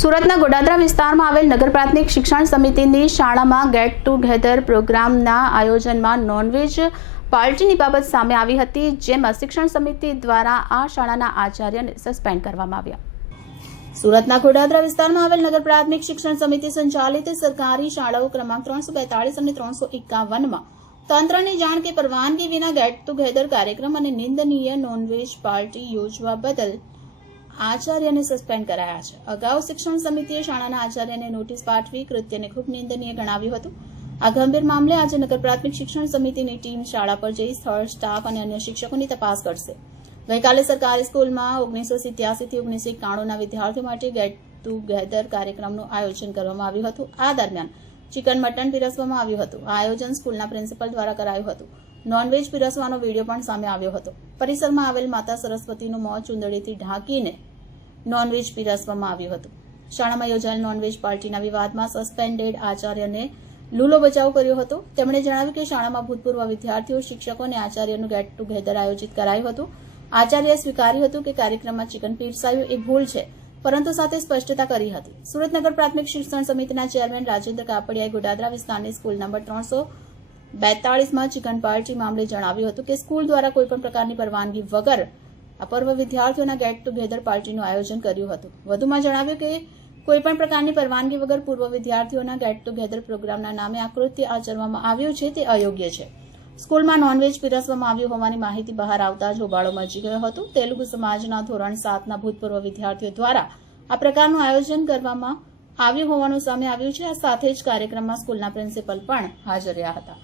સુરતના ગોડાદરા વિસ્તારમાં આવેલ નગર પ્રાથમિક શિક્ષણ સમિતિની શાળામાં ગેટ ટુગેધર પ્રોગ્રામના આયોજનમાં નોનવેજ પાર્ટીની બાબત સામે આવી હતી, જેમાં શિક્ષણ સમિતિ દ્વારા આ શાળાના આચાર્યને સસ્પેન્ડ કરવામાં આવ્યા. સુરતના ગોડાદરા વિસ્તારમાં આવેલ નગર પ્રાથમિક શિક્ષણ સમિતિ સંચાલિત સરકારી શાળાઓ ક્રમાંક ત્રણસો બેતાળીસ અને ત્રણસો એકાવનમાં તંત્રની જાણ કે પરવાનગી વિના ગેટ ટુગેધર કાર્યક્રમ અને નિંદનીય નોનવેજ પાર્ટી યોજવા બદલ આચાર્યને સસ્પેન્ડ કરાયા છે. અગાઉ શિક્ષણ સમિતિએ શાળાના આચાર્યને નોટિસ પાઠવી કૃત્યને ખૂબ નિંદનીય ગણાવ્યું હતું. આ ગંભીર મામલે આજે નગર પ્રાથમિક શિક્ષણ સમિતિની ટીમ શાળા પર જઈ સ્થળ સ્ટાફ અને અન્ય શિક્ષકોની તપાસ કરશે. ગઈકાલે સરકારી સ્કૂલમાં ઓગણીસો સિત્યાસીથી ઓગણીસો એકાણુંના વિદ્યાર્થીઓ માટે ગેટ ટુગેધર કાર્યક્રમનું આયોજન કરવામાં આવ્યું હતું. આ દરમિયાન ચિકન મટન પીરસવામાં આવ્યું હતું. આ આયોજન સ્કૂલના પ્રિન્સિપલ દ્વારા કરાયું હતું. નોનવેજ પીરસવાનો વીડિયો પણ સામે આવ્યો હતો. પરિસરમાં આવેલ માતા સરસ્વતીનું મોં ચુંદડીથી ઢાંકીને નોનવેજ પીરસવામાં આવ્યું હતું. શાળામાં યોજાયેલ નોનવેજ પાર્ટીના વિવાદમાં સસ્પેન્ડેડ આચાર્યને લૂલો બચાવ કર્યો હતો. તેમણે જણાવ્યું કે શાળામાં ભૂતપૂર્વ વિદ્યાર્થીઓ, શિક્ષકો અને આચાર્યનું ગેટ ટુગેધર આયોજિત કરાયું હતું. આચાર્યએ સ્વીકાર્યું હતું કે કાર્યક્રમમાં ચિકન પીરસાયું એ ભૂલ છે, પરંતુ સાથે સ્પષ્ટતા કરી હતી. સુરતનગર પ્રાથમિક શિક્ષણ સમિતિના ચેરમેન રાજેન્દ્ર કાપડિયાએ ગોડાદરા વિસ્તારની સ્કૂલ નંબર ત્રણસો બેતાળીસમાં ચિકન પાર્ટી મામલે જણાવ્યું હતું કે સ્કૂલ દ્વારા કોઈપણ પ્રકારની પરવાનગી વગર અપર્વ વિદ્યાર્થીઓના ગેટ ટુગેધર પાર્ટીનું આયોજન કર્યું હતું. વધુમાં જણાવ્યું કે, કોઈપણ પ્રકારની પરવાનગી વગર પૂર્વ વિદ્યાર્થીઓના ગેટ ટુગેધર પ્રોગ્રામના નામે આ કૃત્ય આચરવામાં આવ્યું છે તે અયોગ્ય છે. સ્કૂલમાં નોનવેજ પીરસવામાં આવ્યું હોવાની માહિતી બહાર આવતા જ હોબાળો મચી ગયો હતો. તેલુગુ સમાજના ધોરણ સાતના ભૂતપૂર્વ વિદ્યાર્થીઓ દ્વારા આ પ્રકારનું આયોજન કરવામાં આવ્યું હોવાનું સામે આવ્યું છે. આ સાથે જ કાર્યક્રમમાં સ્કૂલના પ્રિન્સિપલ પણ હાજર રહ્યા હતા.